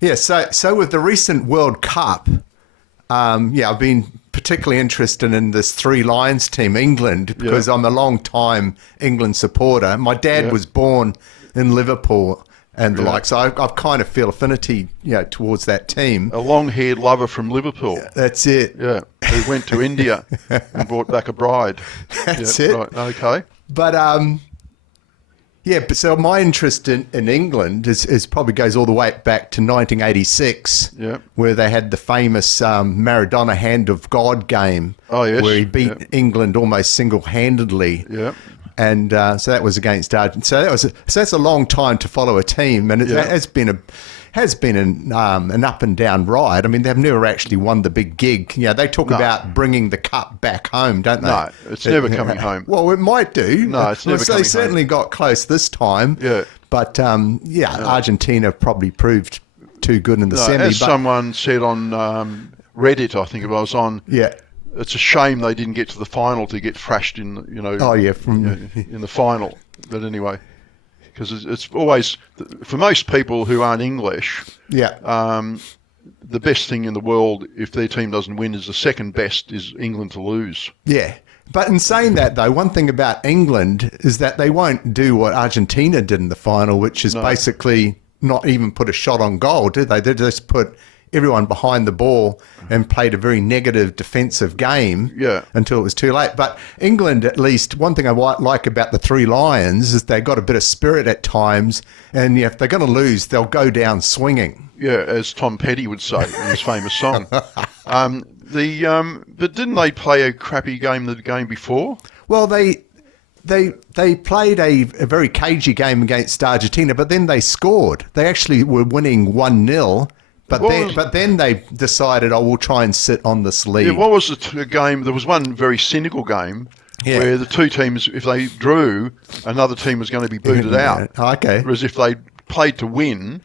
Yeah, so with the recent World Cup, I've been particularly interested in this Three Lions team, England, because I'm a long time England supporter. My dad was born in Liverpool and the like, so I've kind of feel affinity, towards that team. A long-haired lover from Liverpool. That's it. Yeah, who went to India and brought back a bride. That's it. Right. Okay. But but so my interest in England is probably goes all the way back to 1986, where they had the famous Maradona Hand of God game, yes, where he beat England almost single-handedly. Yeah. And so that was against Argentina. So that's a long time to follow a team, and it has been an up and down ride. I mean, they've never actually won the big gig. They talk about bringing the cup back home, don't they? No, it's never coming home. Well, it might do. No, it's never coming home. They certainly got close this time. Yeah. But, Argentina probably proved too good in the semi. As someone said on Reddit, I think it was on... Yeah. It's a shame they didn't get to the final to get thrashed in, in the final. But anyway... Because it's always, for most people who aren't English, the best thing in the world, if their team doesn't win, is the second best is England to lose. Yeah. But in saying that, though, one thing about England is that they won't do what Argentina did in the final, which is basically not even put a shot on goal, did they? They just put everyone behind the ball and played a very negative defensive game until it was too late. But England, at least, one thing I like about the Three Lions is they've got a bit of spirit at times, and if they're going to lose, they'll go down swinging. Yeah, as Tom Petty would say in his famous song. But didn't they play a crappy game the game before? Well, they played a very cagey game against Argentina, but then they scored. They actually were winning 1-0. But then they decided, we'll try and sit on this lead. Yeah, what was the game? There was one very cynical game where the two teams, if they drew, another team was going to be booted out. Okay. Whereas if they played to win,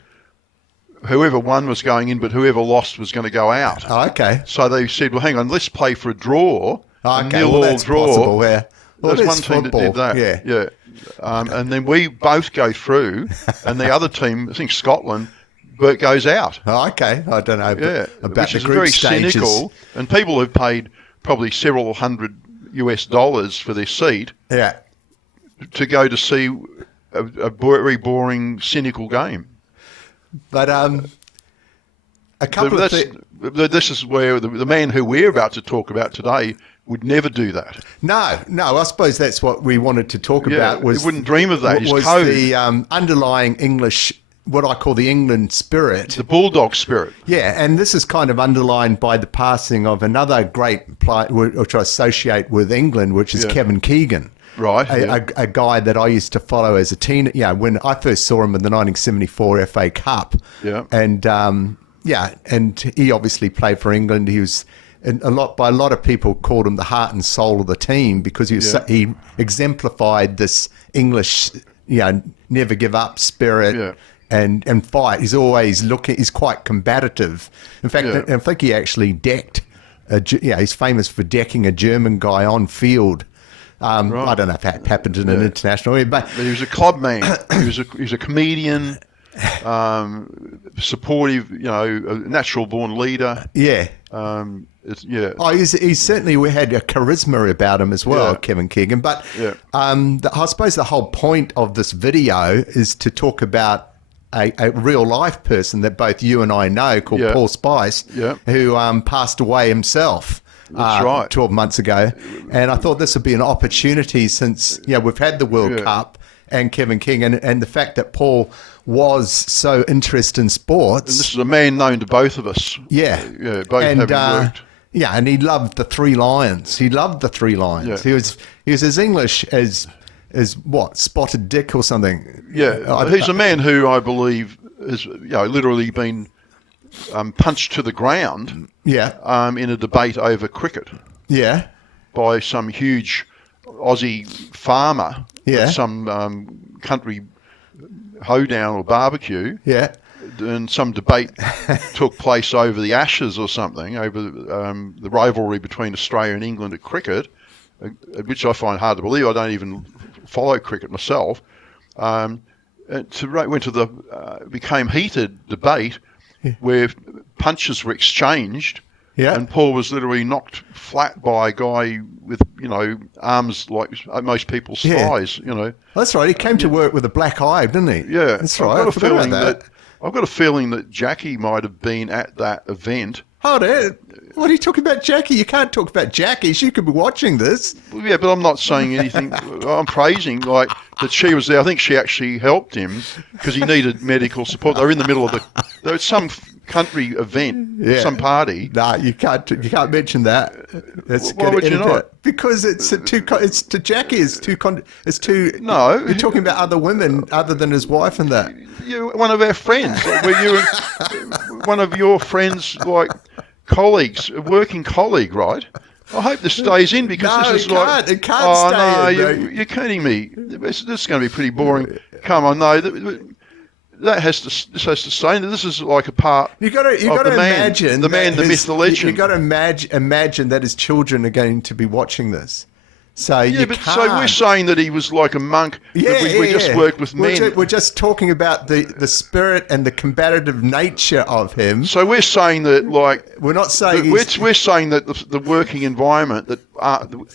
whoever won was going in, but whoever lost was going to go out. Okay. So they said, well, hang on, let's play for a draw. Okay, well, that's draw. Possible, yeah. Well, there's one team football. that did that. Yeah. And then we both go through, and the other team, I think Scotland, but goes out. Okay, I don't know about which the is group very stages. cynical, and people have paid probably several $100 for their seat to go to see a very boring, cynical game. But a couple of things... This is where the man who we're about to talk about today would never do that. No, I suppose that's what we wanted to talk about. He wouldn't dream of that. Was the underlying English... what I call the England spirit. The bulldog spirit. Yeah, and this is kind of underlined by the passing of another great player, which I associate with England, which is Kevin Keegan. Right. A guy that I used to follow as a teen, when I first saw him in the 1974 FA Cup. Yeah. And, and he obviously played for England. He was... by a lot of people called him the heart and soul of the team because he exemplified this English, never give up spirit and fight. He's always he's quite combative. In fact, I think he actually decked, he's famous for decking a German guy on field. I don't know if that happened in an international, but he was a club man. he was a comedian. Supportive, a natural born leader. Yeah. He certainly had a charisma about him as well, Kevin Keegan. But I suppose the whole point of this video is to talk about a real life person that both you and I know called Paul Spice, who passed away himself. That's right. 12 months ago. And I thought this would be an opportunity since we've had the World Cup and Kevin Keegan and the fact that Paul was so interested in sports. And this is a man known to both of us. Yeah. Both having worked. Yeah, and he loved the Three Lions. He loved the Three Lions. Yeah. He was as English as what, Spotted Dick or something. Yeah, he's a man who I believe has literally been punched to the ground. Yeah. In a debate over cricket. Yeah. By some huge Aussie farmer. Yeah. At some country hoedown or barbecue. Yeah. And some debate took place over the Ashes or something, over the rivalry between Australia and England at cricket, which I find hard to believe. I don't even follow cricket myself. Became heated debate, where punches were exchanged. Yeah. And Paul was literally knocked flat by a guy with, arms like most people's thighs, That's right. He came to work with a black eye, didn't he? Yeah. That's right. I've got a feeling that Jackie might have been at that event. Hold it. What are you talking about, Jackie? You can't talk about Jackie. She could be watching this. Well, yeah, but I'm not saying anything. I'm praising, that she was there. I think she actually helped him because he needed medical support. They were in the middle of there was some country event, some party. No, you can't mention that. Why would you not? Because it's to Jackie. It's too. No, you're talking about other women other than his wife and that. You're one of our friends. Were you one of your friends, colleagues, a working colleague, right? I hope this stays in because this is it can't stay in. You're kidding me. This is going to be pretty boring. Come on, no. This has to stay. This is like a part. You got to imagine the man, the myth, the legend. You got to imagine that his children are going to be watching this. So so we're saying that he was like a monk. We just worked with men. We're just talking about the spirit and the combative nature of him. So we're saying that we're not saying we're saying that the working environment that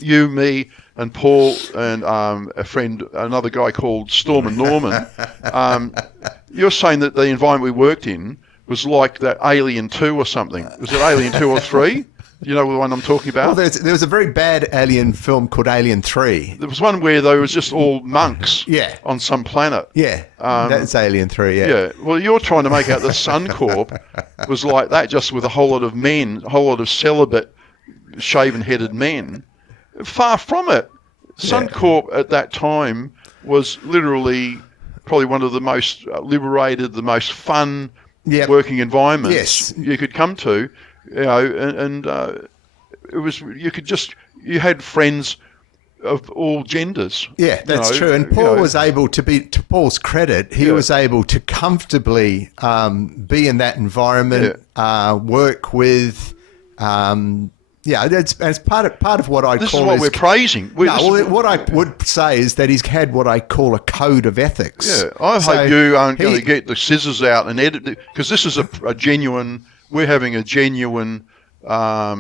you, me, and Paul and a friend, another guy called Storm and Norman. You're saying that the environment we worked in was like that Alien 2 or something. Was it Alien 2 or 3? You know the one I'm talking about? Well, there was a very bad alien film called Alien 3. There was one where there was just all monks on some planet. Yeah, that's Alien 3, Yeah, well, you're trying to make out that Suncorp was like that, just with a whole lot of men, a whole lot of celibate, shaven-headed men. Far from it. Suncorp at that time was literally probably one of the most liberated, the most fun working environments you could come to. And it was you had friends of all genders. Yeah, that's true. And Paul was able to to Paul's credit, he was able to comfortably be in that environment, work with. It's part of what I call. This is what we're praising. What I would say is that he's had what I call a code of ethics. Yeah, I hope you aren't going to get the scissors out and edit it, because this is a genuine. We're having a genuine, like a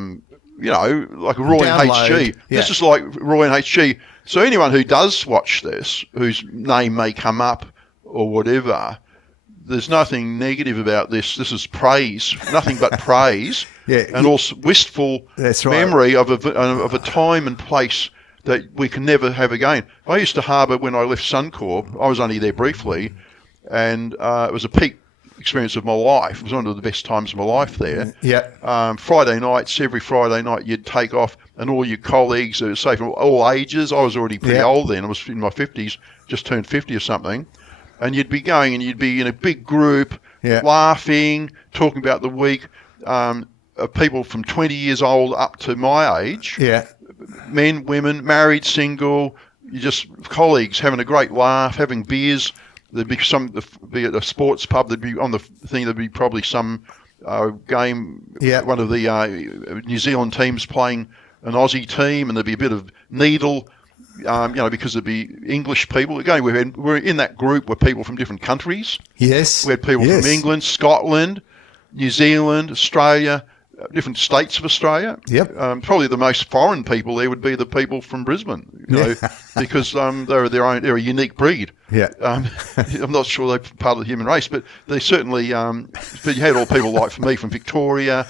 Roy and HG. Yeah. This is like Roy and HG. So anyone who does watch this, whose name may come up or whatever, there's nothing negative about this. This is praise, nothing but praise, and also wistful memory of a time and place that we can never have again. I used to harbour when I left Suncorp. I was only there briefly, and it was a peak experience of my life. It was one of the best times of my life there. Yeah. Friday nights, every Friday night, you'd take off, and all your colleagues, say from all ages. I was already pretty old then. I was in my 50s, just turned 50 or something. And you'd be going, and you'd be in a big group, laughing, talking about the week. Of people from 20 years old up to my age. Yeah. Men, women, married, single. You just colleagues having a great laugh, having beers. There'd be be at a sports pub. There'd be on the thing. There'd be probably some game. Yeah. One of the New Zealand teams playing an Aussie team, and there'd be a bit of needle. Because there'd be English people. Again, we're in that group with people from different countries. Yes. We had people from England, Scotland, New Zealand, Australia, different states of Australia. Yep. Probably the most foreign people there would be the people from Brisbane, because they're a unique breed. Yeah. I'm not sure they're part of the human race, but they certainly. But you had all people like me from Victoria.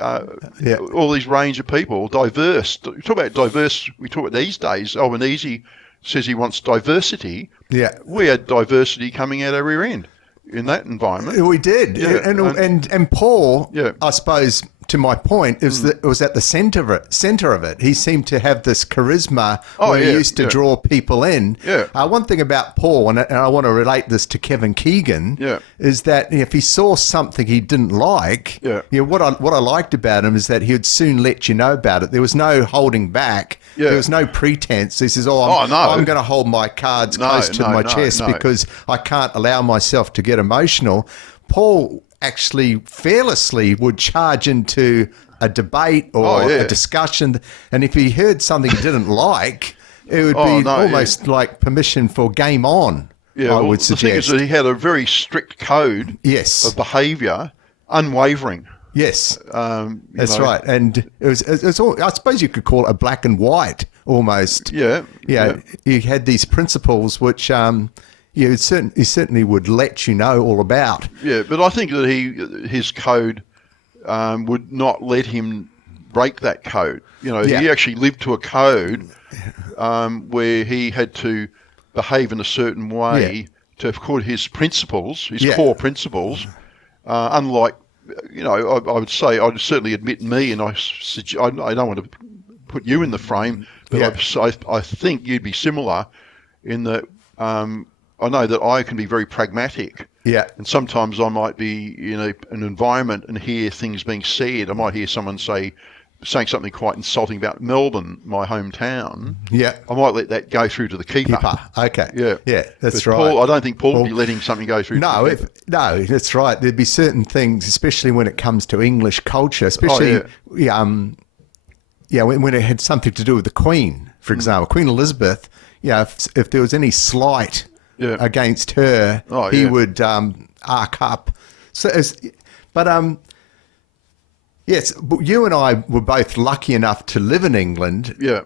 All these range of people, diverse. Talk about diverse. We talk about these days. Albanese says he wants diversity. Yeah. We had diversity coming out every end in that environment. We did. Yeah. And Paul, I suppose, to my point, it was at the center of it. He seemed to have this charisma where he used to draw people in. Yeah. One thing about Paul, and I want to relate this to Kevin Keegan, is that if he saw something he didn't like, what I liked about him is that he would soon let you know about it. There was no holding back. There was no pretense. He says, I'm going to hold my cards close to my chest because I can't allow myself to get emotional. Paul actually fearlessly would charge into a debate or a discussion, and if he heard something he didn't like, it would be almost like permission for game on. I would suggest. The thing is that he had a very strict code of behaviour, unwavering. Yes, that's right. And it was all, I suppose you could call it a black and white almost. Yeah. You had these principles which he certainly would let you know all about. Yeah, but I think that his code would not let him break that code. He actually lived to a code where he had to behave in a certain way to have his principles, his core principles, unlike, I would say, I'd certainly admit me, and I don't want to put you in the frame, but I think you'd be similar in that I know that I can be very pragmatic. Yeah. And sometimes I might be in an environment and hear things being said. I might hear someone saying something quite insulting about Melbourne, my hometown. Yeah. I might let that go through to the keeper. Okay. Yeah, that's but right. Paul, I don't think Paul would be letting something go through. No, that's right. There'd be certain things, especially when it comes to English culture, especially when it had something to do with the Queen, for example, Queen Elizabeth. If there was any slight against her, he would arc up. Yes, but you and I were both lucky enough to live in England. Yeah.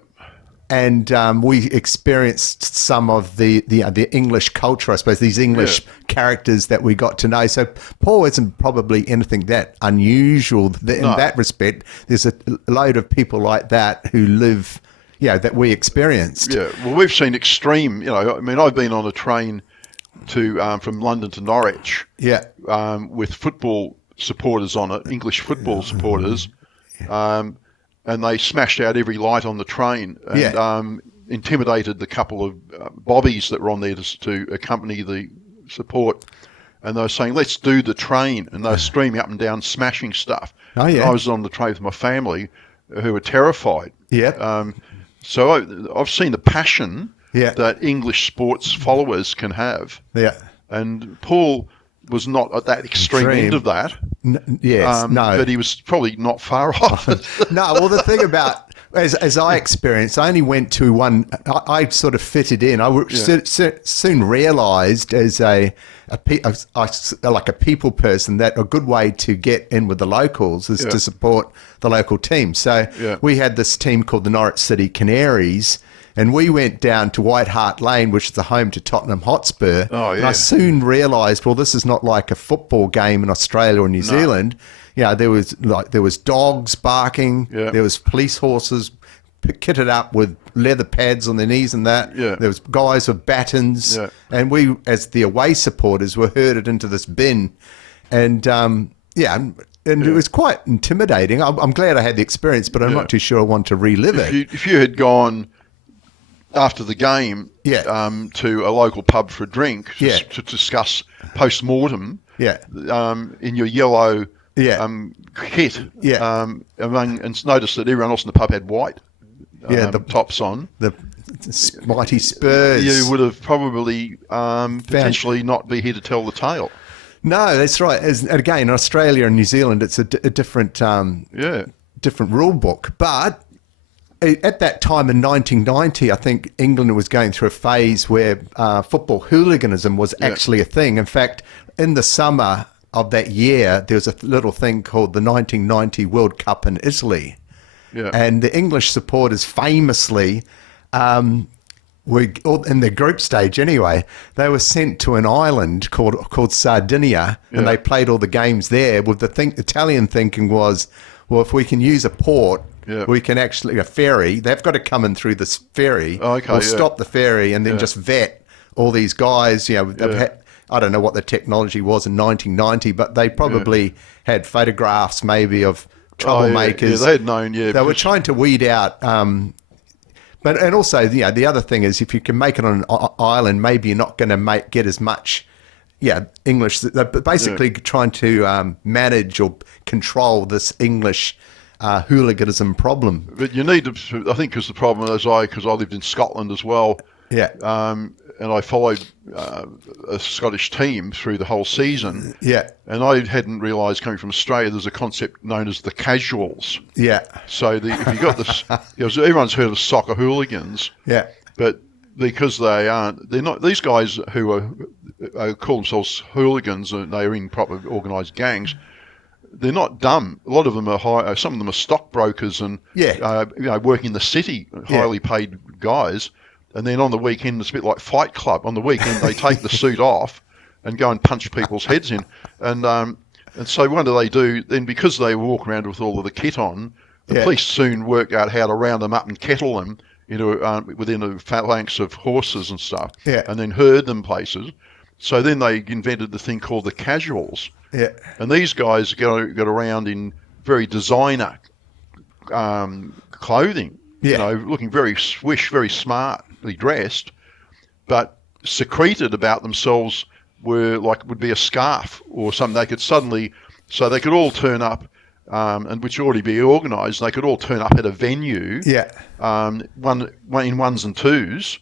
And we experienced some of the English culture, I suppose, these English characters that we got to know. So Paul isn't probably anything that unusual in that respect. There's a load of people like that who live, that we experienced. Yeah, well, we've seen extreme, I've been on a train from London to Norwich with football supporters on it, English football supporters, and they smashed out every light on the train and intimidated the couple of bobbies that were on there to accompany the support. And they were saying, let's do the train. And they were streaming up and down, smashing stuff. Oh, yeah. I was on the train with my family who were terrified. Yeah. So I've seen the passion that English sports followers can have. Yeah. And Paul was not at that extreme end of that. No. But he was probably not far off. No, well, the thing about, as I experienced, I only went to one, I sort of fitted in. I soon realised as like a people person that a good way to get in with the locals is to support the local team. So we had this team called the Norwich City Canaries, and we went down to White Hart Lane, which is the home to Tottenham Hotspur. Oh, yeah. And I soon realised, well, this is not like a football game in Australia or New Zealand. There was dogs barking. Yeah. There was police horses kitted up with leather pads on their knees and that. Yeah. There was guys with batons. Yeah. And we, as the away supporters, were herded into this bin. And, it was quite intimidating. I'm glad I had the experience, but I'm not too sure I want to relive it. If you had gone after the game to a local pub for a drink to discuss post-mortem in your yellow kit and notice that everyone else in the pub had white tops on. The mighty Spurs. You would have probably potentially not be here to tell the tale. No, that's right. Again, in Australia and New Zealand, it's a different different rule book. But at that time in 1990, I think England was going through a phase where football hooliganism was actually a thing. In fact, in the summer of that year, there was a little thing called the 1990 World Cup in Italy. Yeah. And the English supporters famously were, in the group stage anyway, they were sent to an island called Sardinia, and they played all the games there with the Italian thinking was, well, if we can use a port, we can actually, a ferry, they've got to come in through this ferry. We'll stop the ferry and then just vet all these guys. I don't know what the technology was in 1990, but they probably had photographs maybe of troublemakers. They had known, They were trying to weed out. But also, the other thing is if you can make it on an island, maybe you're not going to get as much English. They're basically trying to manage or control this English hooliganism problem. But you need to, I think, because the problem is because I lived in Scotland as well. Yeah. And I followed a Scottish team through the whole season. Yeah. And I hadn't realised, coming from Australia, there's a concept known as the casuals. Yeah. So if you got this, everyone's heard of soccer hooligans. Yeah. But because they're not, these guys who call themselves hooligans, and they're in proper organised gangs, they're not dumb. A lot of them are some of them are stockbrokers and working in the city, highly paid guys. And then on the weekend, it's a bit like Fight Club. On the weekend, they take the suit off and go and punch people's heads in. And so what do they do? Then because they walk around with all of the kit on, the police soon work out how to round them up and kettle them within a phalanx of horses and stuff, and then herd them places. So then they invented the thing called the casuals. Yeah. And these guys got around in very designer clothing, looking very swish, very smartly dressed, but secreted about themselves would be a scarf or something. They could suddenly, so they could all turn up, and which already be organised. They could all turn up at a venue, one in ones and twos,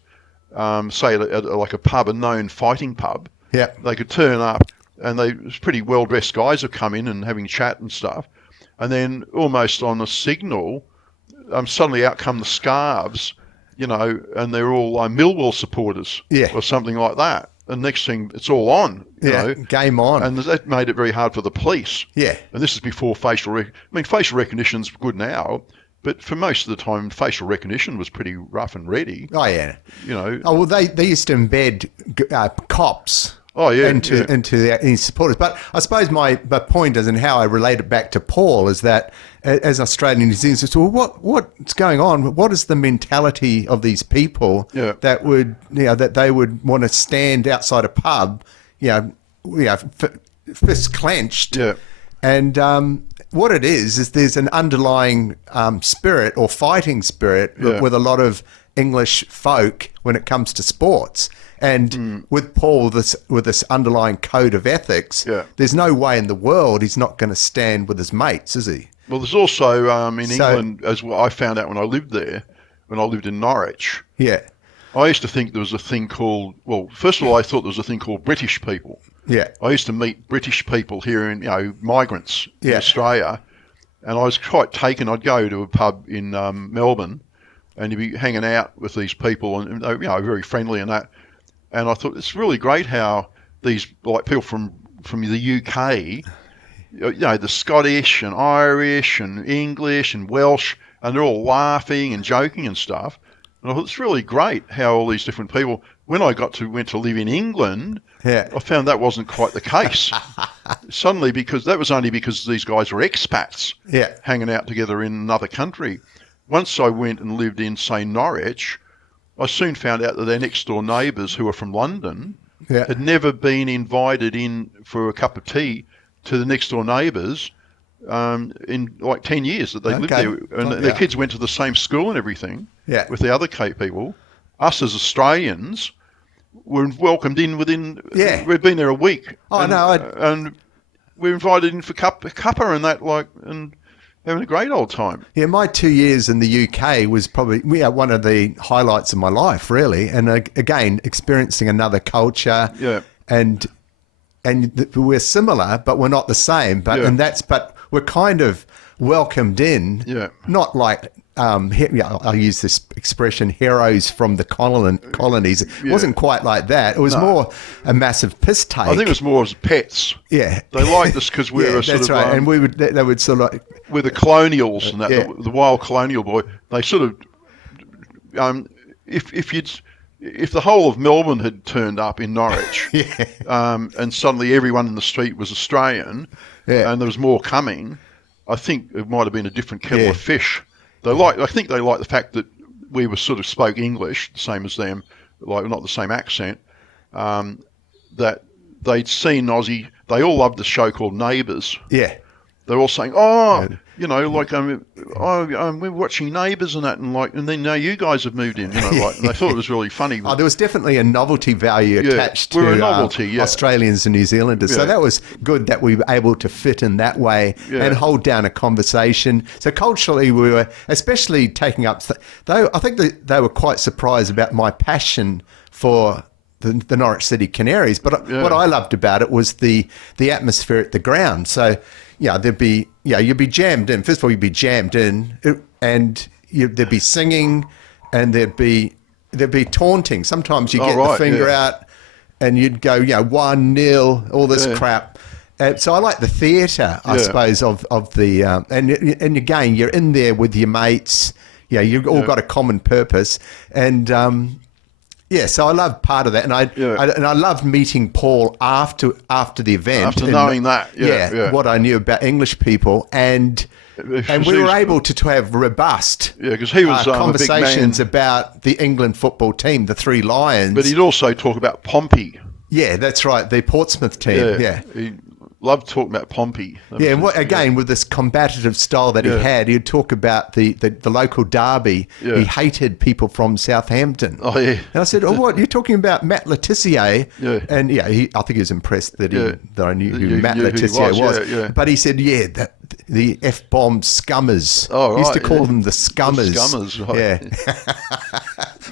say at like a pub, a known fighting pub. Yeah, they could turn up, and pretty well dressed guys have come in and having chat and stuff, and then almost on a signal, suddenly out come the scarves, and they're all Millwall supporters, or something like that. And next thing, it's all on. You know? Game on. And that made it very hard for the police. Yeah. And this is before facial recognition's good now, but for most of the time, facial recognition was pretty rough and ready. Oh, yeah. Oh, well, they used to embed cops. Into the supporters. But I suppose my point is, and how I relate it back to Paul, is that as Australian New Zealanders, well, what's going on? What is the mentality of these people that would that they would want to stand outside a pub, fist clenched, and what it is there's an underlying spirit or fighting spirit with a lot of English folk when it comes to sports. And with Paul, with this underlying code of ethics, there's no way in the world he's not going to stand with his mates, is he? Well, there's also in England, as well, I found out when I lived there, when I lived in Norwich. Yeah. I used to think there was a thing called, well, first of all, I thought there was a thing called British people. Yeah. I used to meet British people here in, migrants in Australia, and I was quite taken. I'd go to a pub in Melbourne, and you'd be hanging out with these people, and very friendly and that. And I thought it's really great how these people from the UK, the Scottish and Irish and English and Welsh, and they're all laughing and joking and stuff. And I thought it's really great how all these different people. When I went to live in England, I found that wasn't quite the case. Suddenly, because these guys were expats, hanging out together in another country. Once I went and lived in, say, Norwich, I soon found out that their next door neighbours, who were from London, had never been invited in for a cup of tea to the next door neighbours in like 10 years that they lived there. And their kids went to the same school and everything with the other Cape people. Us as Australians were welcomed in within, we'd been there a week. Oh, and we were invited in for cuppa and that, and having a great old time. Yeah, my 2 years in the UK was probably one of the highlights of my life, really. And again, experiencing another culture. Yeah. And we're similar, but we're not the same. But we're kind of welcomed in. Yeah. Not like I'll use this expression, heroes from the colonies. It wasn't quite like that. It was more a massive piss take. I think it was more as pets. Yeah. They liked us because we were sort of... Right. And they would sort of... We're the colonials and that, the wild colonial boy. They sort of... If the whole of Melbourne had turned up in Norwich and suddenly everyone in the street was Australian and there was more coming, I think it might have been a different kettle of fish. I think they liked the fact that we were sort of spoke English, the same as them, not the same accent, that they'd seen Aussie. They all loved the show called Neighbours. Yeah. They're all saying, we're watching Neighbours and that, and then now you guys have moved in, and they thought it was really funny. There was definitely a novelty value attached to Australians and New Zealanders. So that was good that we were able to fit in that way and hold down a conversation. So culturally, we were especially taking up, though I think they were quite surprised about my passion for the Norwich City Canaries. But what I loved about it was the atmosphere at the ground. So, you'd be jammed in. First of all, you'd be jammed in, and there'd be singing, and there'd be taunting. Sometimes you get the finger out, and you'd go, 1-0, all this crap, So I like the theatre, I suppose, of the and again, you're in there with your mates. Yeah, you've all got a common purpose, and so I love part of that, and I loved meeting Paul after the event, after knowing that, what I knew about English people, and we were able to have robust because he was conversations about the England football team, the Three Lions. But he'd also talk about Pompey. Yeah, that's right, the Portsmouth team. Yeah. He loved talking about Pompey. Again, with this combative style that he had, he'd talk about the local derby. Yeah. He hated people from Southampton. Oh, yeah. And I said, what, you're talking about Matt Le Tissier? Yeah. And I think he was impressed that I knew who Matt Le Tissier was. Yeah. But he said, the F-bomb scummers. Oh, right. He used to call them the scummers. The scummers, right. Yeah.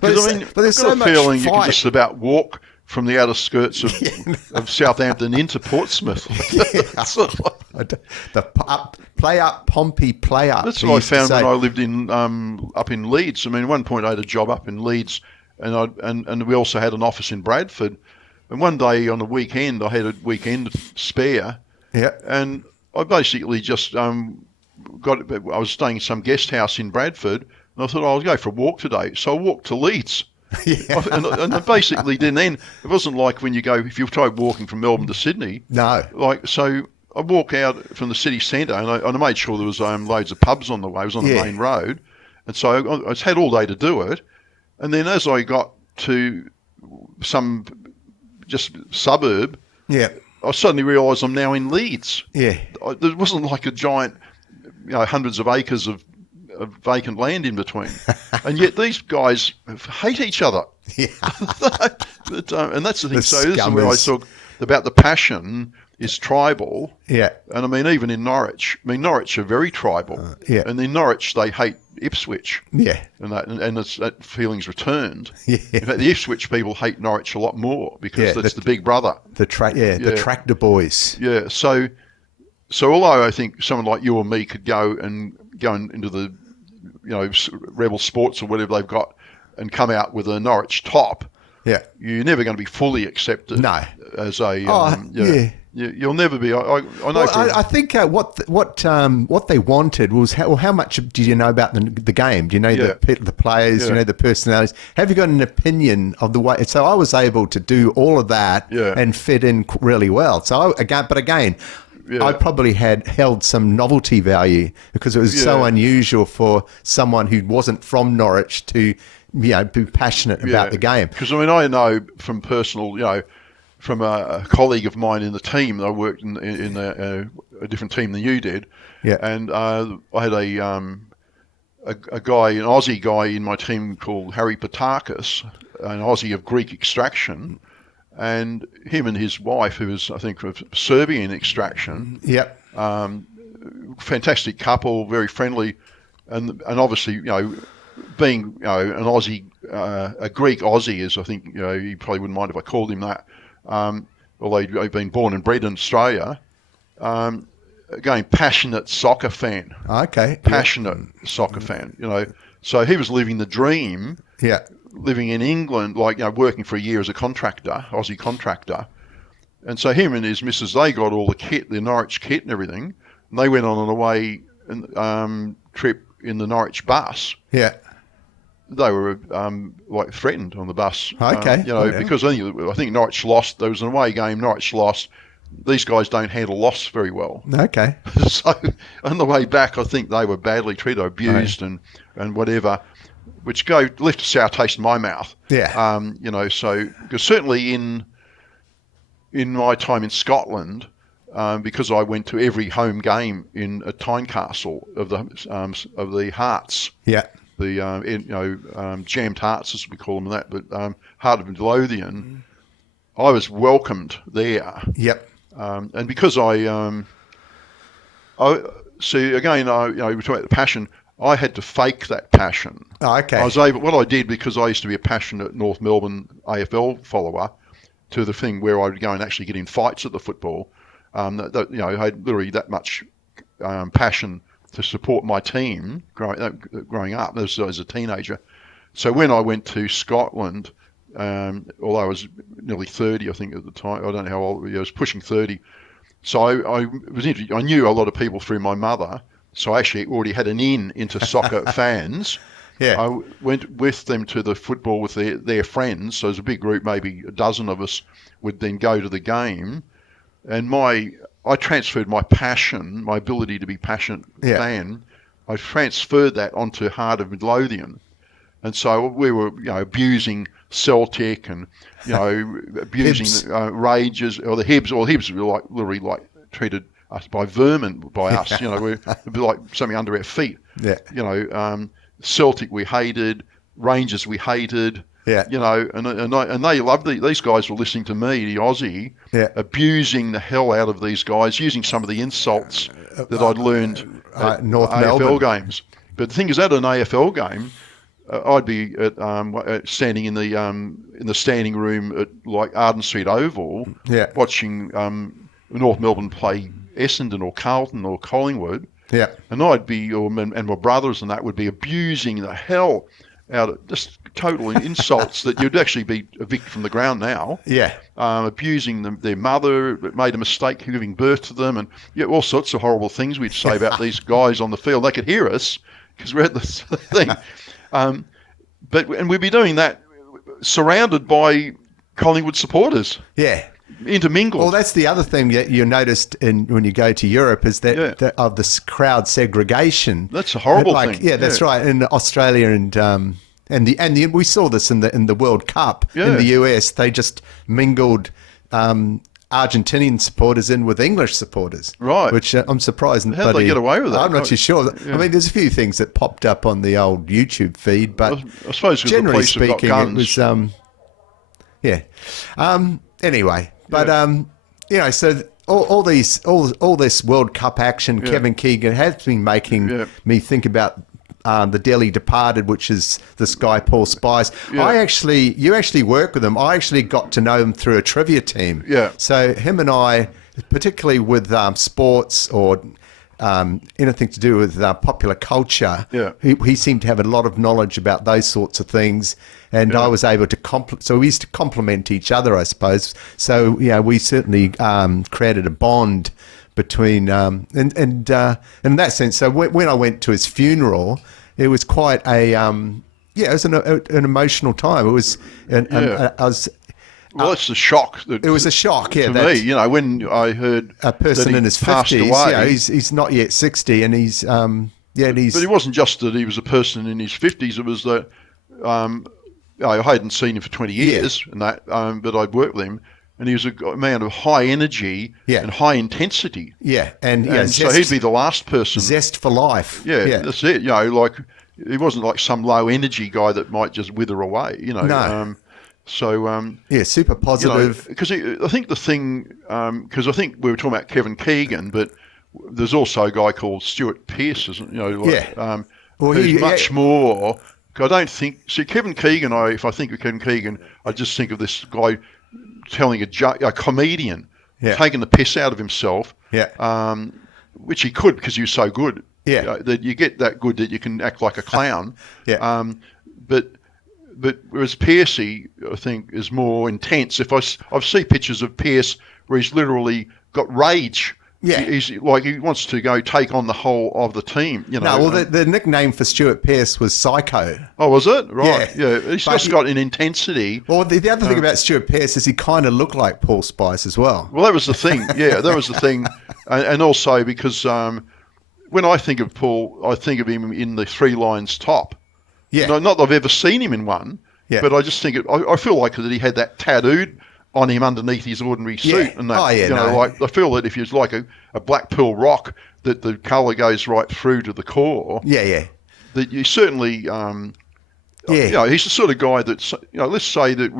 but there's so much feeling you can just about walk from the outer skirts of Southampton into Portsmouth. Play up, Pompey, play up. That's what I found when I lived in up in Leeds. I mean, at one point I had a job up in Leeds, and we also had an office in Bradford. And one day on the weekend, I had a weekend spare. Yeah. And I basically just I was staying in some guest house in Bradford, and I thought I'll go for a walk today. So I walked to Leeds. Yeah. And I basically didn't. It wasn't like when if you try walking from Melbourne to Sydney. No. So I walk out from the city centre, and I made sure there was loads of pubs on the way. It was on the main road, and so I had all day to do it. And then as I got to some just suburb, I suddenly realised I'm now in Leeds. Yeah. There wasn't like a giant, hundreds of acres of vacant land in between, and yet these guys hate each other. Yeah. And that's the thing. So this is where I talk about the passion is tribal. Yeah. And I mean, even in Norwich, Norwich are very tribal. And in Norwich, they hate Ipswich. Yeah. And that feeling's returned. Yeah. In fact, the Ipswich people hate Norwich a lot more because that's the big brother. The tractor boys. Yeah. So although I think someone like you or me could go into the Rebel Sports or whatever they've got and come out with a Norwich top, you're never going to be fully accepted. No. As a you'll never be. I know. I think what they wanted was how much do you know about the game? Do you know the players? Do you know the personalities? Have you got an opinion of the way? So I was able to do all of that and fit in really well. So again. I probably had held some novelty value because it was so unusual for someone who wasn't from Norwich to, be passionate about the game. Because I know from personal, from a colleague of mine in the team, I worked in a different team than you did. Yeah. And I had a guy, an Aussie guy in my team called Harry Patakis, an Aussie of Greek extraction. And him and his wife, who was, I think, of Serbian extraction. Yep. Fantastic couple, very friendly, and obviously, being an Aussie, a Greek Aussie, is I think he probably wouldn't mind if I called him that. Although he'd been born and bred in Australia. Again, passionate soccer fan. Okay. Passionate soccer fan. So he was living the dream. Yeah. Living in England, working for a year as a contractor, Aussie contractor. And so him and his missus, they got all the kit, the Norwich kit and everything. And they went on an away trip in the Norwich bus. Yeah. They were threatened on the bus. Okay. Because I think Norwich lost. There was an away game, Norwich lost. These guys don't handle loss very well. Okay. So on the way back, I think they were badly treated, abused and whatever. Which left a sour taste in my mouth. Yeah. So because certainly in my time in Scotland, because I went to every home game in a Tynecastle of the Hearts. Yeah. The Jammed Hearts, as we call them, but Heart of Midlothian, I was welcomed there. Yep. And because I see again, we talk about the passion. I had to fake that passion. Oh, okay. What I did, because I used to be a passionate North Melbourne AFL follower, to the thing where I would go and actually get in fights at the football. I had literally that much passion to support my team growing up as a teenager. So when I went to Scotland, although I was nearly 30, I think at the time, I don't know how old I was, pushing 30. So I was interested. I knew a lot of people through my mother, so I actually already had an in into soccer fans. Yeah. I went with them to the football with their friends. So there's a big group, maybe a dozen of us would then go to the game. And I transferred my passion, my ability to be passionate fan, I transferred that onto Heart of Midlothian. And so we were, abusing Celtic and, abusing Rangers or the Hibs. Or the Hibs were literally treated us by vermin by us. We're like something under our feet. Yeah. Celtic we hated, Rangers we hated. Yeah. And they loved these guys were listening to me, the Aussie, abusing the hell out of these guys, using some of the insults that I'd learned at North AFL Melbourne games. But the thing is, at an AFL game, I'd be standing in the standing room at like Arden Street Oval, watching North Melbourne play Essendon or Carlton or Collingwood. Yeah. And I'd be, and my brothers and that would be abusing the hell out of just total insults that you'd actually be evicted from the ground now. Yeah. Abusing their mother, made a mistake giving birth to them, and all sorts of horrible things we'd say about these guys on the field. They could hear us because we're at this thing. And we'd be doing that surrounded by Collingwood supporters. Yeah. Intermingled. Well, that's the other thing that you noticed when you go to Europe is that of this crowd segregation. That's a horrible thing. Yeah, that's right. In Australia and we saw this in the World Cup in the US. They just mingled Argentinian supporters in with English supporters. Right. Which I'm surprised. How did they get away with that? I'm not too sure. Yeah. I mean, there's a few things that popped up on the old YouTube feed, but I suppose generally speaking, it was anyway. But so all this World Cup action, Kevin Keegan has been making me think about the Delhi Departed, which is this guy Paul Spice. Yeah. You actually work with him. I actually got to know him through a trivia team. Yeah. So him and I, particularly with sports or anything to do with popular culture, he seemed to have a lot of knowledge about those sorts of things. And I was able to so we used to complement each other, I suppose. So we certainly created a bond between and in that sense. So when I went to his funeral, it was quite a it was an emotional time. It was I was. Well, it's a shock. It was a shock, to me. When I heard a person in his 50s, he's not yet 60, and he's But it wasn't just that he was a person in his 50s. It was that. I hadn't seen him for 20 years, and that, but I'd worked with him, and he was a man of high energy and high intensity. Yeah, and so he'd be the last person. Zest for life. Yeah, that's it. Like he wasn't like some low energy guy that might just wither away. No. Super positive. Because I think the thing, because I think we were talking about Kevin Keegan, but there's also a guy called Stuart Pearce, isn't who's much more. I don't think. See, Kevin Keegan. If I think of Kevin Keegan, I just think of this guy telling a comedian, taking the piss out of himself. Which he could because he was so good. That you get that good that you can act like a clown. But whereas Pearcey, I think, is more intense. If I've seen pictures of Pearce where he's literally got rage. Yeah, he's like he wants to go take on the whole of the team. No, well, the nickname for Stuart Pearce was Psycho. Oh, was it? Right. Yeah, he's just got an intensity. Well, the other thing about Stuart Pearce is he kind of looked like Paul Spice as well. Well, that was the thing. Yeah, that was the thing, and also because when I think of Paul, I think of him in the Three Lions top. Yeah, not that I've ever seen him in one. Yeah, but I just think I feel like that he had that tattooed on him underneath his ordinary suit, and that like I feel that if you're like a black pearl rock, that the colour goes right through to the core. Yeah. That you certainly, he's the sort of guy that let's say that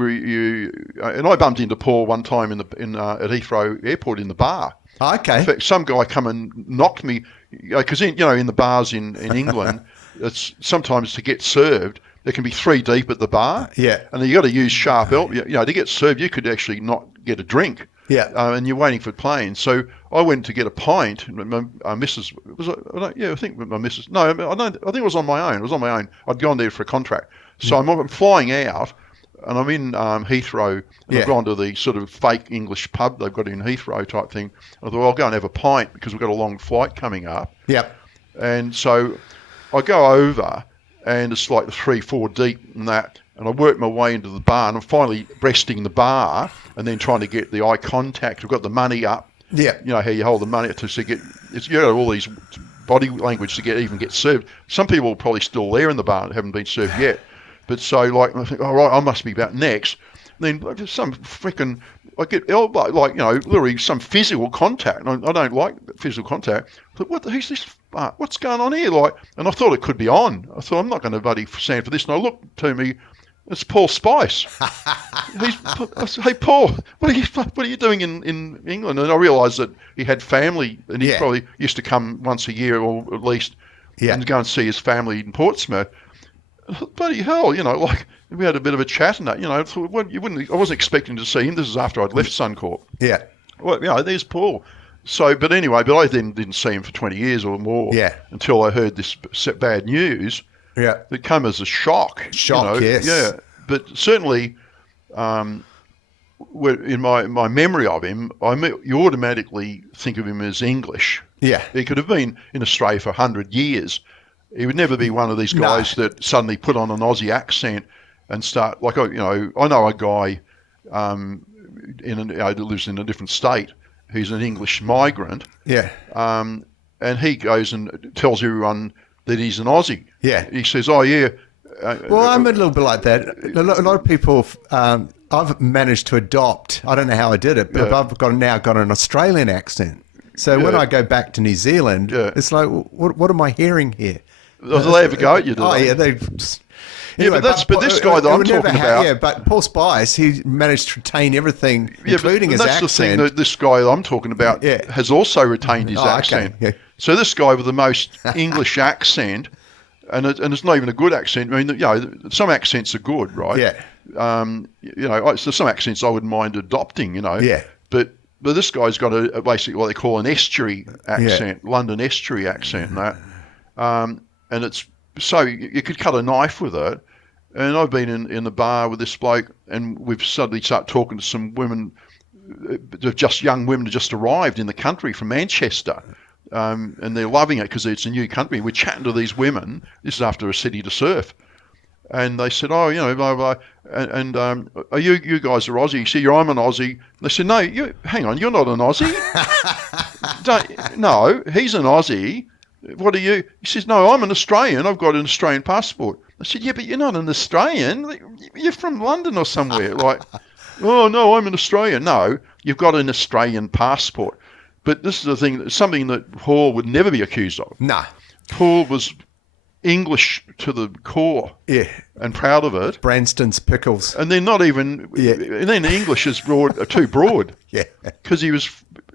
and I bumped into Paul one time at Heathrow Airport in the bar. Okay. In fact, some guy come and knocked me because in the bars in England, it's sometimes to get served. There can be 3 deep at the bar. Yeah. And then you got to use sharp elbow. To get served, you could actually not get a drink. Yeah. And you're waiting for planes. So I went to get a pint. My missus I think my missus. No, I think it was on my own. It was on my own. I'd gone there for a contract. So I'm flying out, and I'm in Heathrow, and I've gone to the sort of fake English pub they've got in Heathrow type thing. I thought, well, I'll go and have a pint because we've got a long flight coming up. Yep. And so I go over, and it's like 3-4 deep and that, and I work my way into the bar, and I'm finally breasting the bar, and then trying to get the eye contact. I've got the money up. Yeah. You know how you hold the money to get. You know, all these body language to get served. Some people are probably still there in the bar and haven't been served yet. But so like I think, all right, I must be about next. And then some freaking I get elbow, like, you know, literally some physical contact. And I don't like physical contact. But who's this? What's going on here? Like, and I thought it could be on. I thought, I'm not going to bloody stand for this. And I looked to me. It's Paul Spice. I said, hey, Paul, what are you doing in England? And I realised that he had family, and he probably used to come once a year or at least, and go and see his family in Portsmouth. Bloody hell, you know, like we had a bit of a chat and that, you know. I wasn't expecting to see him. This is after I'd left Suncorp. Yeah. Well, you know, there's Paul. So, but anyway, I then didn't see him for 20 years or more. Yeah. Until I heard this bad news. Yeah, it came as a shock. Shock, you know? Yes. Yeah, but certainly, in my memory of him, you automatically think of him as English. Yeah, he could have been in Australia for 100 years. He would never be one of these guys that suddenly put on an Aussie accent and start like, you know, I know a guy that lives in a different state. He's an English migrant. Yeah, and he goes and tells everyone that he's an Aussie. Yeah. He says, oh, yeah. Well, I'm a little bit like that. A lot of people, I've managed to adopt, I don't know how I did it, but I've now got an Australian accent. So when I go back to New Zealand, it's like, what am I hearing here? Do they ever go at you? They... Anyway, but this guy that I'm talking about... Yeah, but Paul Spice, he managed to retain everything, including his accent. That's the thing that this guy that I'm talking about has also retained his accent. Okay. Yeah. So this guy with the most English accent, and it's not even a good accent. I mean, you know, some accents are good, right? Yeah. You know, so some accents I wouldn't mind adopting, you know. Yeah. But this guy's got a basically what they call an estuary accent, London estuary accent, and that. And it's so you could cut a knife with it. And I've been in the bar with this bloke, and we've suddenly started talking to some women, just young women who just arrived in the country from Manchester. And they're loving it because it's a new country. We're chatting to these women. This is after a city to surf. And they said, oh, you know, blah, blah. And are you guys are Aussie? You see, I'm an Aussie. They said, no, hang on, you're not an Aussie. No, he's an Aussie. What are you? He says, no, I'm an Australian. I've got an Australian passport. I said, yeah, but you're not an Australian. You're from London or somewhere. Like, oh, no, I'm an Australian. No, you've got an Australian passport. But this is the thing, something that Paul would never be accused of. Nah. Paul was English to the core. Yeah. And proud of it. Branston's pickles. And then not even, and then English is too broad. Yeah. Because he was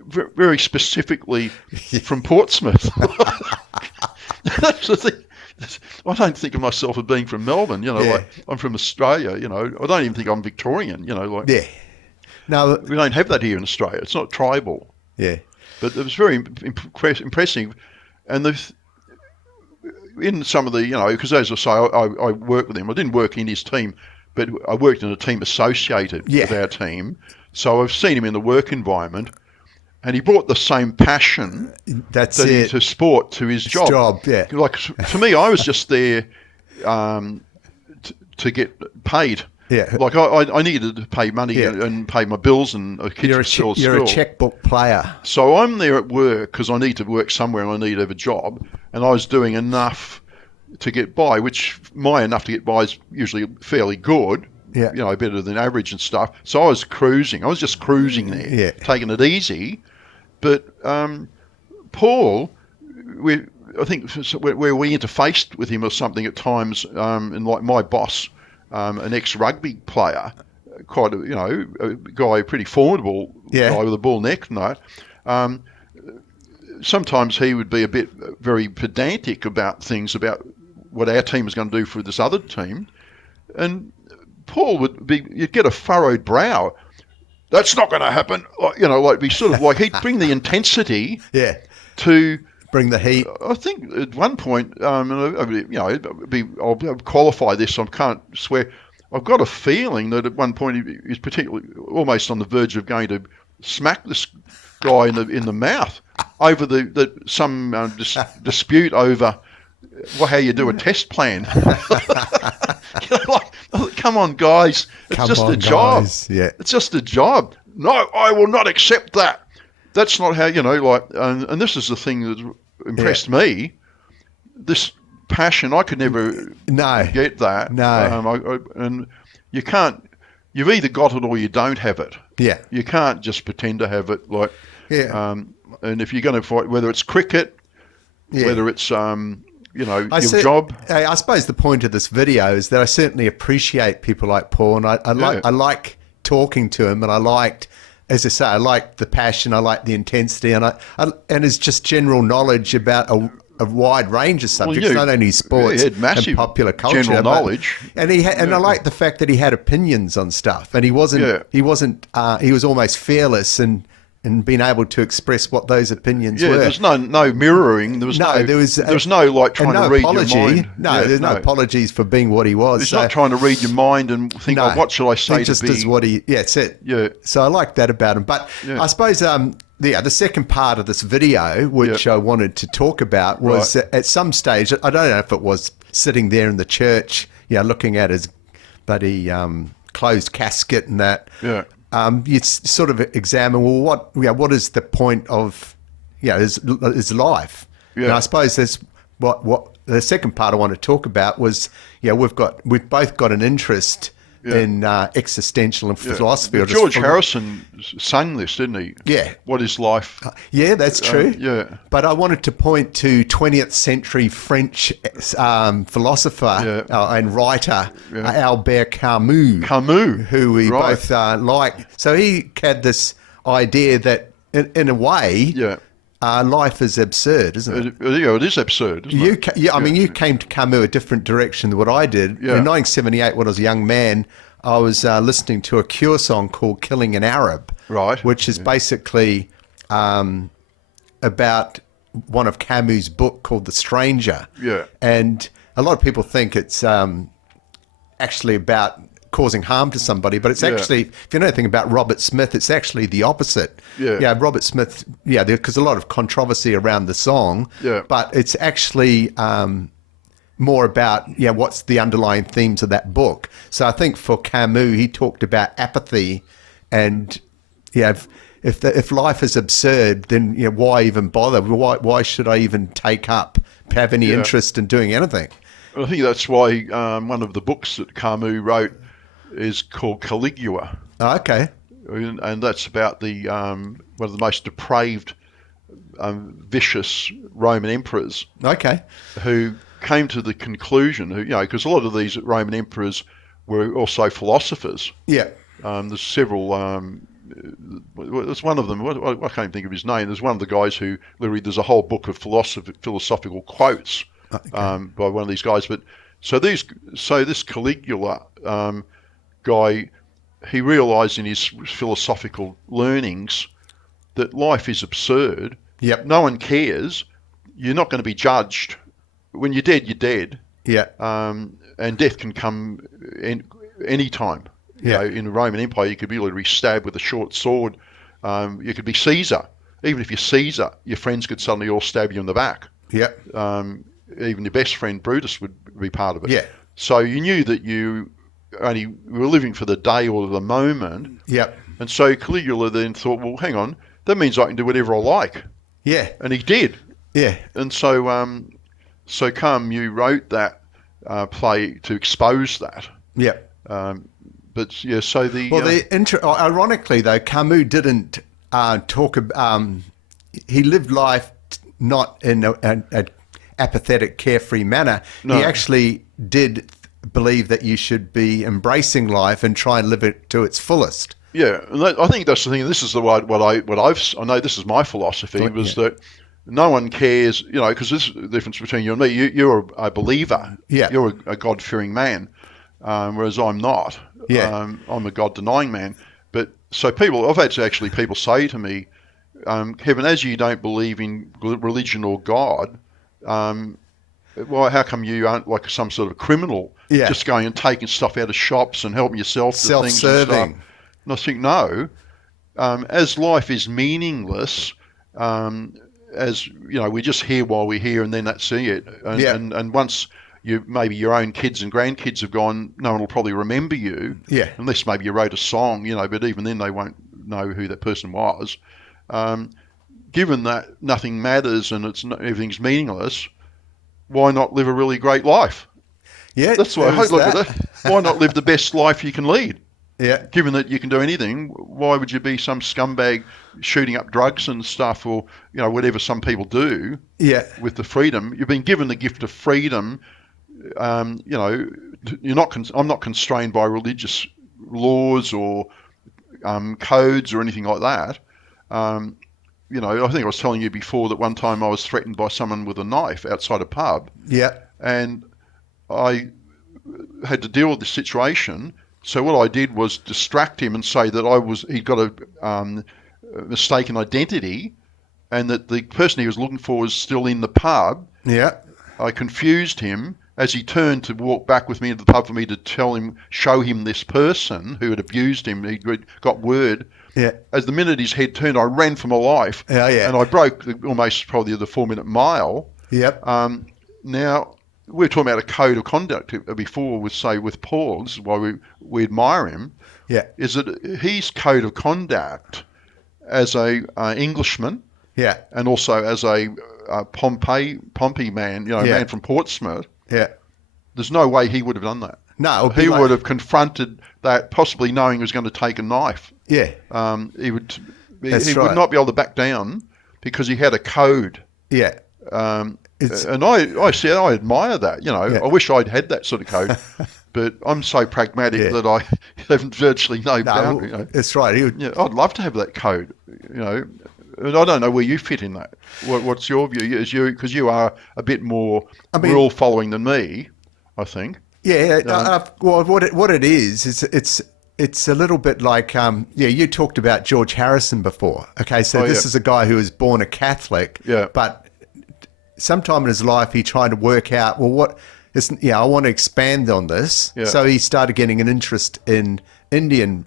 very specifically from Portsmouth. That's the thing. I don't think of myself as being from Melbourne, you know, like I'm from Australia, you know. I don't even think I'm Victorian, you know, like. Yeah. No, we don't have that here in Australia. It's not tribal. Yeah. But it was very impressive. And in some of the, you know, because as I say, I worked with him. I didn't work in his team, but I worked in a team associated with our team. So I've seen him in the work environment. And he brought the same passion to sport to his job. Yeah. Like, to me, I was just there to get paid. Yeah. Like, I needed to pay money and pay my bills and a kid's school. You're a checkbook player. So I'm there at work because I need to work somewhere and I need to have a job. And I was doing enough to get by, which my enough to get by is usually fairly good. Yeah. You know, better than average and stuff. So I was cruising. I was just cruising there, taking it easy. But Paul, I think where we interfaced with him or something at times, and like my boss, an ex-rugby player, quite a guy, pretty formidable guy with a bull neck and that. Sometimes he would be very pedantic about things, about what our team is going to do for this other team, and Paul you'd get a furrowed brow. That's not going to happen. You know, like be sort of like he'd bring the intensity to bring the heat. I think at one point, I'll qualify this. I can't swear. I've got a feeling that at one point he was particularly almost on the verge of going to smack this guy in the mouth over some dispute over how you do a test plan. Come on, guys, it's just a job. Yeah, it's just a job. No, I will not accept that. That's not how and this is the thing that impressed me. This passion, I could never get that. No. And you can't. You've either got it or you don't have it. Yeah. You can't just pretend to have it. And if you're going to fight, whether it's cricket, whether it's your job. I suppose the point of this video is that I certainly appreciate people like Paul, and I like talking to him, and I liked, as I say, I liked the passion, I liked the intensity, and his just general knowledge about a wide range of subjects, not only sports and popular culture, general knowledge. And I like the fact that he had opinions on stuff, and he was almost fearless and being able to express what those opinions were. There's no mirroring. There was no like trying to read apology. your mind. There's no apologies for being what he was. He's not trying to read your mind and think, what should I say just as what he. Yeah, that's it. Yeah. So I like that about him. But I suppose the second part of this video, which I wanted to talk about, was at some stage. I don't know if it was sitting there in the church, looking at his bloody closed casket and that. Yeah. You sort of examine, well, what is the point of, his life? Yeah. And I suppose that's what the second part I want to talk about was, we've both got an interest in existential and philosophy. Or George Harrison sang this, didn't he? Yeah. What is life? Yeah, that's true. Yeah. But I wanted to point to 20th century French philosopher and writer Albert Camus. Who we both like. So he had this idea that, in a way, life is absurd, isn't it? It is absurd, isn't it? I mean, you came to Camus a different direction than what I did. In 1978, when I was a young man, I was listening to a Cure song called Killing an Arab, which is basically about one of Camus' book called The Stranger. Yeah. And a lot of people think it's actually about causing harm to somebody, but it's actually, if you know anything about Robert Smith, it's actually the opposite. Robert Smith, because a lot of controversy around the song, but it's actually more about what's the underlying themes of that book. So I think for Camus, he talked about apathy, and if life is absurd, then why even bother? Why should I even have any interest in doing anything? I think that's why one of the books that Camus wrote is called Caligula. Oh, okay. And that's about the one of the most depraved, vicious Roman emperors. Okay. Who came to the conclusion, because a lot of these Roman emperors were also philosophers. Yeah. There's several. There's one of them. I can't think of his name. There's one of the guys who literally there's a whole book of philosophical quotes by one of these guys. But so this Caligula guy, he realised in his philosophical learnings that life is absurd. Yep. No one cares. You're not going to be judged. When you're dead, you're dead. Yeah. And death can come any time. In the Roman Empire, you could be literally stabbed with a short sword. You could be Caesar. Even if you're Caesar, your friends could suddenly all stab you in the back. Yeah. Even your best friend Brutus would be part of it. Yeah. So you knew that you only were living for the day or the moment. Yep. And so Caligula then thought, well, hang on, that means I can do whatever I like. Yeah. And he did. Yeah. And so Camus wrote that play to expose that. Yeah. But yeah, so ironically though, Camus didn't talk about. He lived life not in an apathetic, carefree manner. No. He actually did believe that you should be embracing life and try and live it to its fullest. Yeah, and I think that's the thing. This is I know. This is my philosophy that no one cares. Because this is the difference between you and me. You're a believer. Yeah. You're a God-fearing man, whereas I'm not. Yeah. I'm a God-denying man. But so I've had people say to me, Kevin, as you don't believe in religion or God, Well, how come you aren't like some sort of criminal, just going and taking stuff out of shops and helping yourself to things and stuff? And I think, no. As life is meaningless, as you know, we're just here while we're here, and then that's it. And once maybe your own kids and grandkids have gone, no one will probably remember you. Yeah. Unless maybe you wrote a song, but even then they won't know who that person was. Given that nothing matters and everything's meaningless, why not live a really great life? Yeah, that's why I look at it. Why not live the best life you can lead? Yeah. Given that you can do anything, why would you be some scumbag shooting up drugs and stuff, or whatever some people do? Yeah. With the freedom, you've been given the gift of freedom. You're not. I'm not constrained by religious laws or codes or anything like that. I think I was telling you before that one time I was threatened by someone with a knife outside a pub. Yeah. And I had to deal with this situation. So what I did was distract him and say that he'd got a mistaken identity, and that the person he was looking for was still in the pub. Yeah. I confused him as he turned to walk back with me into the pub for me to show him this person who had abused him. He got word. Yeah. As the minute his head turned, I ran for my life. Yeah. And I broke almost probably the 4-minute mile. Yep. Now, we were talking about a code of conduct before with Paul. This is why we admire him. Yeah. Is that his code of conduct as a Englishman. Yeah. And also as a Pompey man, man from Portsmouth. Yeah. There's no way he would have done that. No. He would have confronted that, possibly knowing he was going to take a knife. Yeah. He would not be able to back down because he had a code. Yeah. And I admire that. I wish I'd had that sort of code, but I'm so pragmatic that I have virtually no boundary. That's right. I'd love to have that code. And I don't know where you fit in that. What's your view? Because you are a bit more rule following than me, I think. Yeah. Well, what it is it's a little bit like you talked about George Harrison before. Okay, so this is a guy who was born a Catholic. Yeah. But sometime in his life he tried to work out I want to expand on this. Yeah. So he started getting an interest in Indian,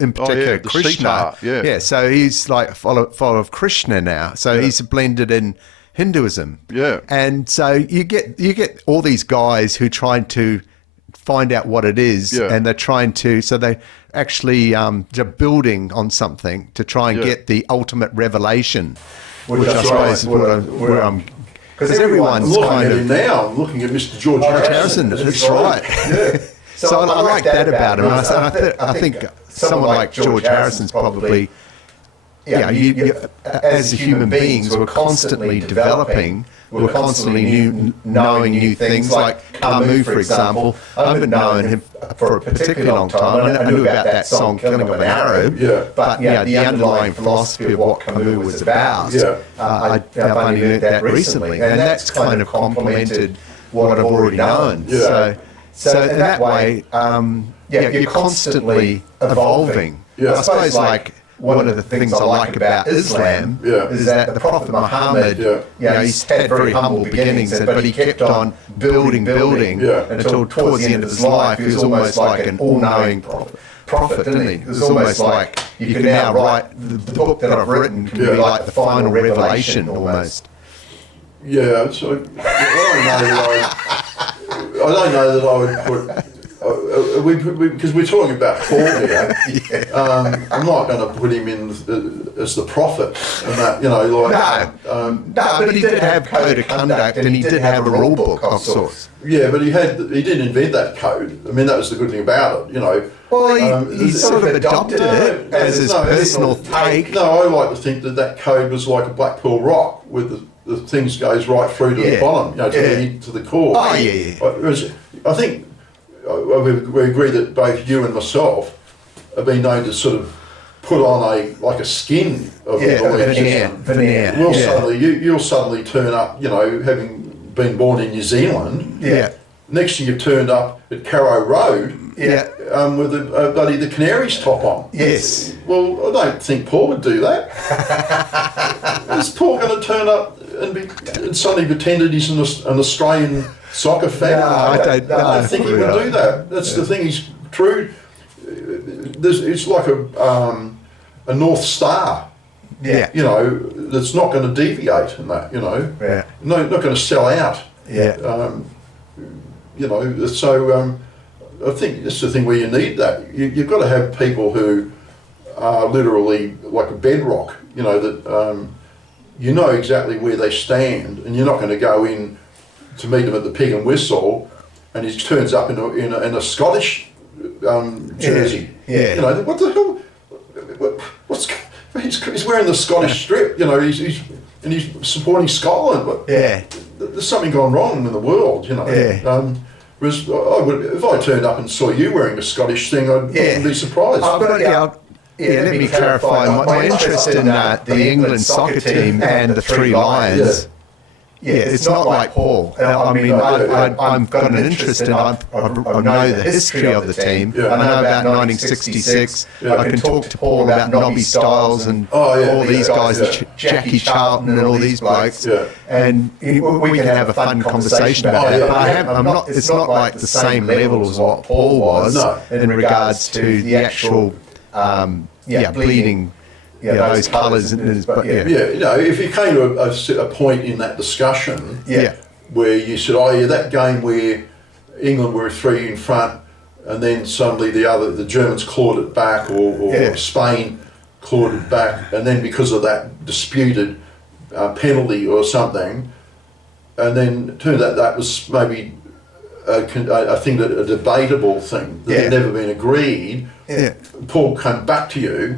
in particular Krishna. Yeah. So he's like follow of Krishna now. So he's blended in Hinduism. Yeah. And so you get all these guys who try to find out what it is, and they're trying to. So they actually they're building on something to try and get the ultimate revelation, which I suppose is where I'm. Because everyone's kind of now looking at Mr. George Harrison. That's right. Yeah. So I like that about him. I think someone like George Harrison's probably, you, as human beings, we're constantly developing, we're constantly knowing new things. Like Camus, for example, I've been knowing him for a particularly long time. I knew about that song, Killing of an Arab, but the underlying philosophy of what Camus was about, I've only learned that recently, and that's kind of complemented what I've already known. So in that way, you're constantly evolving. I suppose one of the things I like about Islam is that the Prophet Muhammad, he's had very humble beginnings, but he kept on building until towards the end of his life he was almost like an all-knowing prophet, didn't he? It was almost like you can now write, the book that I've written can be like the final revelation almost. Yeah, so I don't know that I would put, because we're talking about Paul here. I'm not going to put him in as the prophet, and that but he did have code of conduct, and he did have a rule book of sorts. Yeah, but he didn't invent that code. I mean, that was the good thing about it, Well, he sort of adopted it as his personal take. No, I like to think that code was like a Black Pearl Rock, with the things goes right through to the bottom, to the core. Oh, yeah. I think we agree that both you and myself have been known to sort of put on a skin of veneer. Suddenly you'll suddenly turn up, having been born in New Zealand. Yeah. next thing you've turned up at Carrow Road with the Canaries top on. Yes. Well, I don't think Paul would do that. Is Paul going to turn up and suddenly pretended he's an Australian soccer fan? No, I don't think he would do that. That's the thing. He's true. It's like a North Star. Yeah. You know, that's not going to deviate in that, you know. Yeah. No, not going to sell out. Yeah. You know, so I think that's the thing where you need that. You've got to have people who are literally like a bedrock, you know, that you know exactly where they stand, and you're not going to go in to meet them at the Pig and Whistle and he turns up in a Scottish jersey. Yeah. You know, what the hell? He's wearing the Scottish strip, you know, he's supporting Scotland. But there's something gone wrong in the world, you know. Yeah. Whereas if I turned up and saw you wearing a Scottish thing, I wouldn't be surprised. Let me clarify my interest in the England soccer team and the Three Lions. Yeah, it's not like Paul. I mean, I've got an interest in. I know the history of the team. I know about 1966. I can talk to Paul about Nobby Stiles and all these guys, Jackie Charlton and all these blokes, and we can have a fun conversation about that. But it's not like the same level as what Paul was in regards to the actual bleeding. Those colours. You know, if you came to a point in that discussion where you said, that game where England were 3 in front and then suddenly the Germans clawed it back or Spain clawed it back, and then because of that disputed penalty or something, and then it turned out that was maybe I think a debatable thing that had never been agreed. Paul came back to you.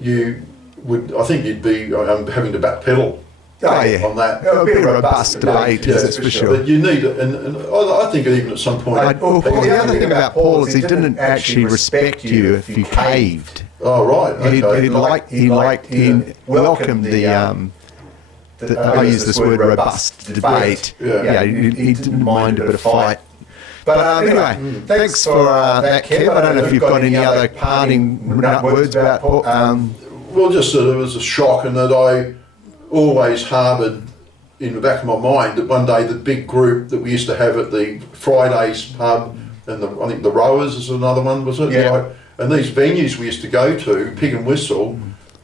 You would, I think you'd be having to backpedal on that. It'll be a robust debate, that's for sure. But you need it, and I think even at some point... the other thing about Paul is he didn't actually respect you if you caved. Oh, right, okay. He welcomed I use this word robust debate. He didn't mind a bit of fight. But anyway, thanks for that, Kev. I don't know if you've got any other parting words about Paul. Well, just that it was a shock, and that I always harboured in the back of my mind that one day the big group that we used to have at the Fridays pub, and I think the Rowers is another one, was it? Yeah. And these venues we used to go to, Pig and Whistle,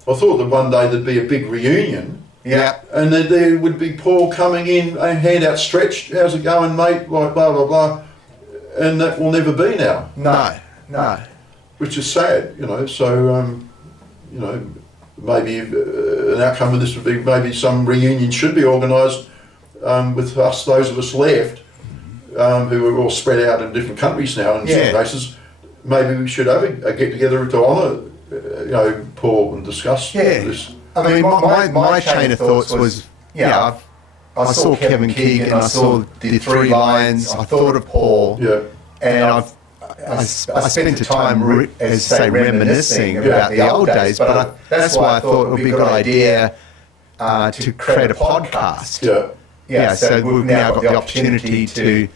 I thought that one day there'd be a big reunion. Yeah. And then there would be Paul coming in, a hand outstretched, how's it going, mate, like blah, blah, blah. And that will never be now. No. Which is sad, you know. So, you know, maybe an outcome of this would be maybe some reunion should be organised with us, those of us left, who are all spread out in different countries now in some cases. Maybe we should have a get together to honour, you know, Paul and discuss this. I mean, my chain of thoughts was, I saw Kevin Keegan, I saw the Three Lions, I thought of Paul, and I spent the time, reminiscing about the old days, but that's why I thought it would be a good idea to create a podcast. So we've now got the opportunity to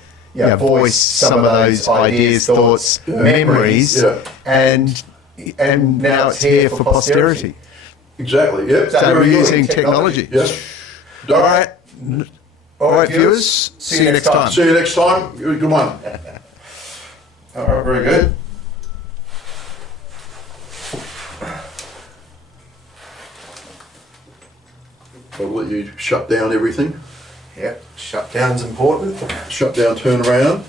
voice some of those ideas, thoughts, memories, and now it's here for posterity. Exactly, So we're using technology. All right, viewers. See you next time. See you next time. Good one. All right, very good. I'll let you shut down everything. Shutdown's important. Shut down, turn around.